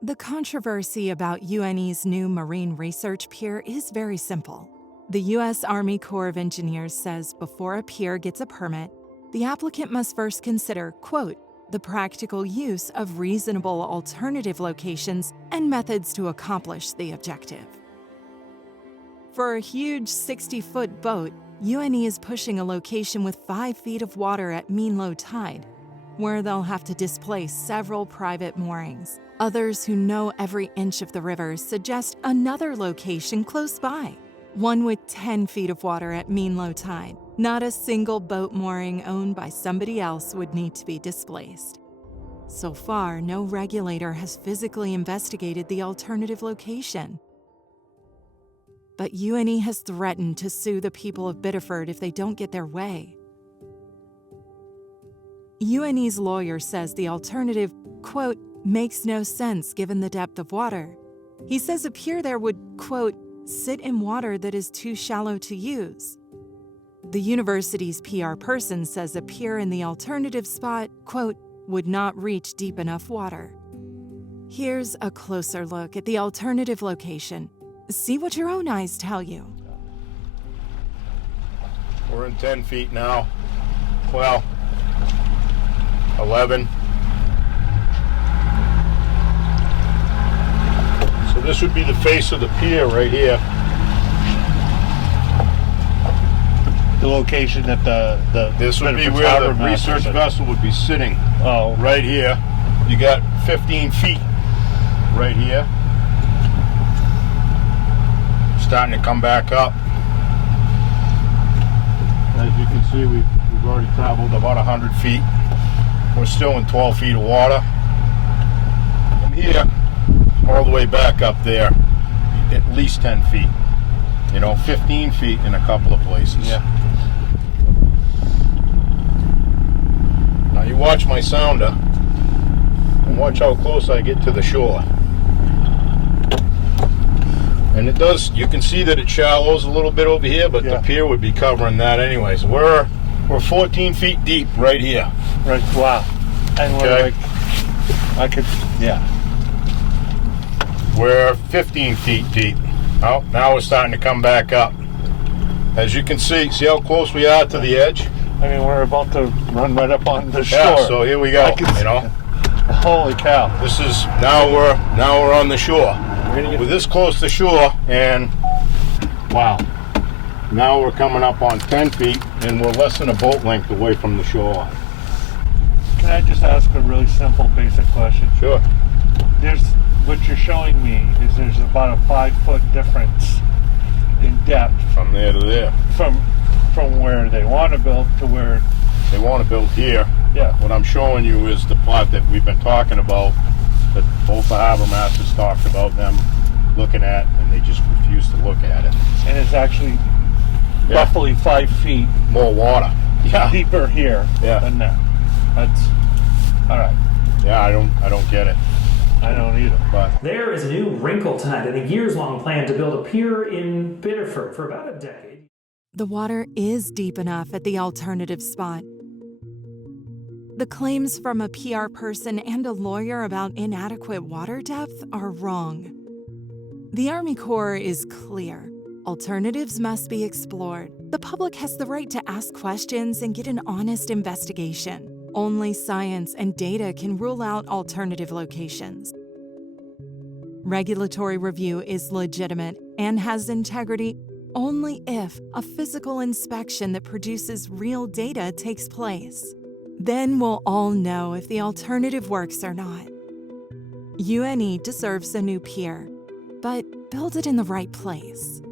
The controversy about UNE's new marine research pier is very simple. The U.S. Army Corps of Engineers says before a pier gets a permit, the applicant must first consider, quote, the practical use of reasonable alternative locations and methods to accomplish the objective. For a huge 60-foot boat, UNE is pushing a location with 5 feet of water at mean low tide, where they'll have to displace several private moorings. Others who know every inch of the river suggest another location close by, one with 10 feet of water at mean low tide. Not a single boat mooring owned by somebody else would need to be displaced. So far, no regulator has physically investigated the alternative location. But UNE has threatened to sue the people of Biddeford if they don't get their way. UNE's lawyer says the alternative, quote, makes no sense given the depth of water. He says a pier there would, quote, sit in water that is too shallow to use. The university's PR person says a pier in the alternative spot, quote, would not reach deep enough water. Here's a closer look at the alternative location. See what your own eyes tell you. We're in 10 feet now. Well, 11. So this would be the face of the pier right here. The location that This would be where the research vessel would be sitting. Oh, Right here. You got 15 feet right here. Starting to come back up. As you can see, we've already traveled about 100 feet. We're still in 12 feet of water. From here, all the way back up there, at least 10 feet. 15 feet in a couple of places. Yeah. Now you watch my sounder, and watch how close I get to the shore. And it does, you can see that it shallows a little bit over here, but the pier would be covering that anyways. We're 14 feet deep right here. Right, wow. And we're We're 15 feet deep. Oh, now we're starting to come back up. As you can see how close we are to the edge? I mean, we're about to run right up on the shore. Yeah, so here we go, Holy cow. This is, now we're on the shore. We're this close to shore, and wow. Now we're coming up on 10 feet, and we're less than a boat length away from the shore. Can I just ask a really simple, basic question? Sure. What you're showing me is there's about a 5-foot difference in depth From there to there. from where they want to build to where They want to build here. Yeah. What I'm showing you is the plot that we've been talking about, that both the harbor masters talked about them looking at, and they just refused to look at it. and it's actually roughly 5 feet More water. Yeah. deeper here than that. That's all right. Yeah, I don't get it. I don't either. But There is a new wrinkle tonight in the years-long plan to build a pier in Biddeford for about a decade. The water is deep enough at the alternative spot. The claims from a PR person and a lawyer about inadequate water depth are wrong. The Army Corps is clear. Alternatives must be explored. The public has the right to ask questions and get an honest investigation. Only science and data can rule out alternative locations. Regulatory review is legitimate and has integrity only if a physical inspection that produces real data takes place. Then we'll all know if the alternative works or not. UNE deserves a new pier, but build it in the right place.